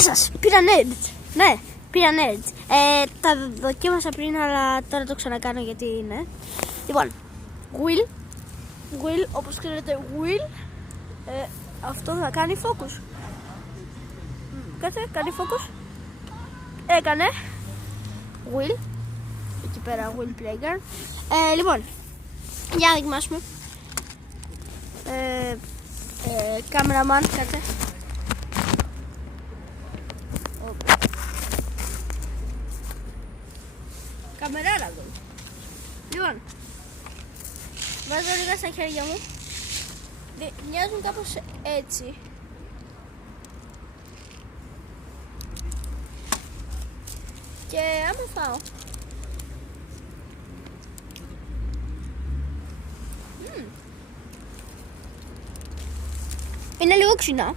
Γεια σας, πήρα Nerds. Ναι, πήρα Nerds. Τα δοκίμασα πριν, αλλά τώρα το ξανακάνω γιατί είναι. Λοιπόν, Will, όπως ξέρετε, Will, αυτό θα κάνει focus. Κάτσε, κάνει focus. Έκανε. Will, εκεί πέρα Will Playground. Λοιπόν, για να δοκιμάσουμε. Cameraman, κάτσε. Καμεράρα εδώ. Λοιπόν, βάζω λίγα στα χέρια μου. Μοιάζουν κάπως έτσι. Και άμα φάω είναι λίγο ξινά.